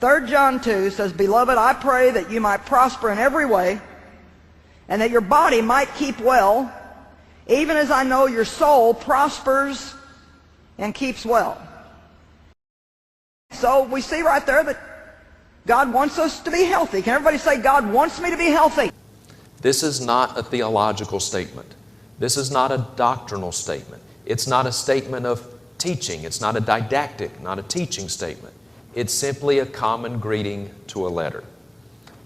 3 John 2 says, Beloved, I pray that you might prosper in every way, and that your body might keep well, even as I know your soul prospers and keeps well. So we see right there that God wants us to be healthy. Can everybody say, God wants me to be healthy? This is not a theological statement. This is not a doctrinal statement. It's not a statement of teaching. It's not a didactic, not a teaching statement. It's simply a common greeting to a letter.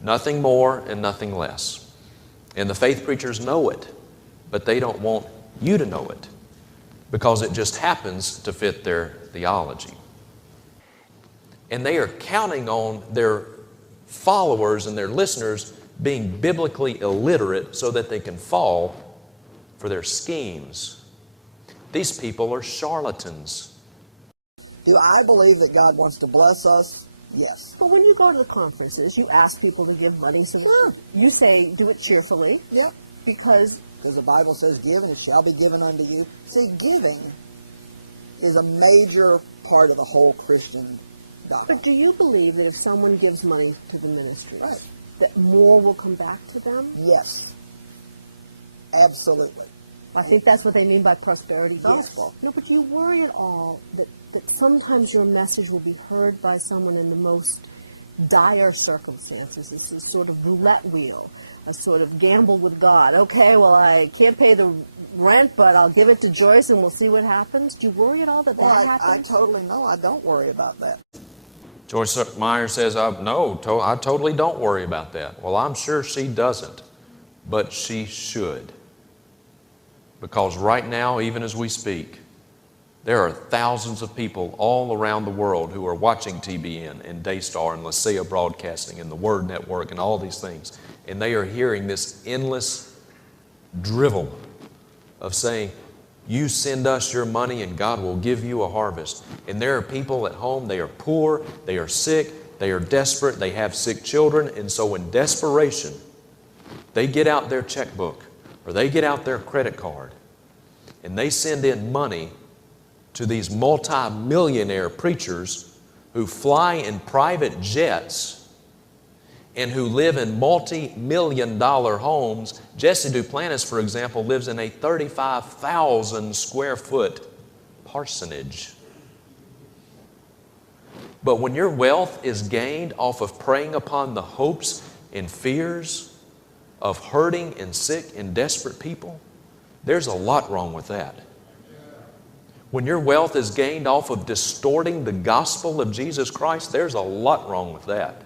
Nothing more and nothing less. And the faith preachers know it, but they don't want you to know it because it just happens to fit their theology. And they are counting on their followers and their listeners being biblically illiterate so that they can fall for their schemes. These people are charlatans. Do I believe that God wants to bless us? Yes. But when you go to the conferences, you ask people to give money. So you say, do it cheerfully. Yeah. Because the Bible says, give and it shall be given unto you. See, giving is a major part of the whole Christian doctrine. But do you believe that if someone gives money to the ministry, that more will come back to them? Yes. Absolutely. I think that's what they mean by prosperity gospel. Yes. No, but you worry at all that sometimes your message will be heard by someone in the most dire circumstances. It's a sort of roulette wheel, a sort of gamble with God. Okay, well, I can't pay the rent, but I'll give it to Joyce and we'll see what happens. Do you worry at all that happens? I totally know. I don't worry about that. Joyce Meyer says, no, I totally don't worry about that. Well, I'm sure she doesn't, but she should. Because right now, even as we speak, there are thousands of people all around the world who are watching TBN and Daystar and Lycia Broadcasting and the Word Network and all these things. And they are hearing this endless drivel of saying, you send us your money and God will give you a harvest. And there are people at home, they are poor, they are sick, they are desperate, they have sick children. And so in desperation, they get out their checkbook or they get out their credit card and they send in money to these multi-millionaire preachers who fly in private jets and who live in multi-million-dollar homes. Jesse Duplantis, for example, lives in a 35,000 square foot parsonage. But when your wealth is gained off of preying upon the hopes and fears of hurting and sick and desperate people, there's a lot wrong with that. When your wealth is gained off of distorting the gospel of Jesus Christ, there's a lot wrong with that.